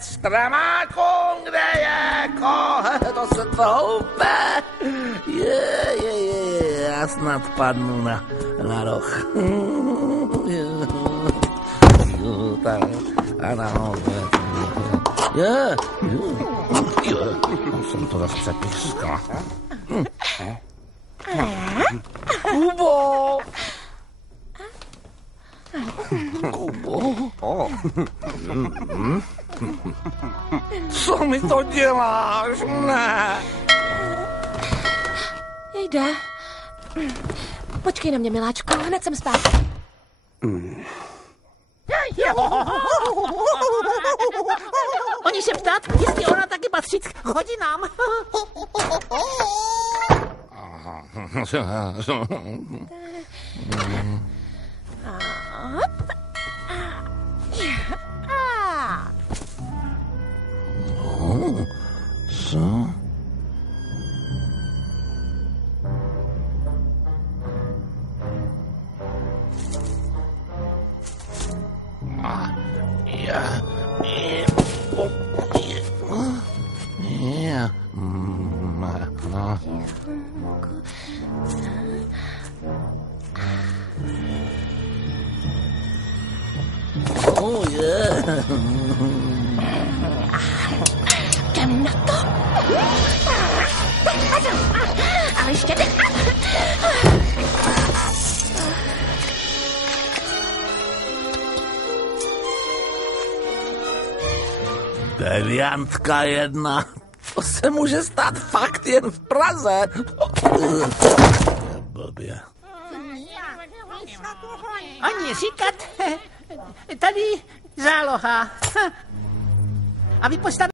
Stramáku, kde je koho? To se to houpe. Já snad padnu na roh. A nahoře. Jsem to zase přepískal. Kubo! Kubo? Co mi to děláš? Ne! Jejda. Počkej na mě, miláčku, hned jsem zpátky. Oni se ptát, jestli ona taky patří k hodinám. Co? Jdem na to. A ještě ty. Deviantka 1. To se může stát fakt jen v Praze. Blbě. Oni říkat, tady záloha. A vy postavíte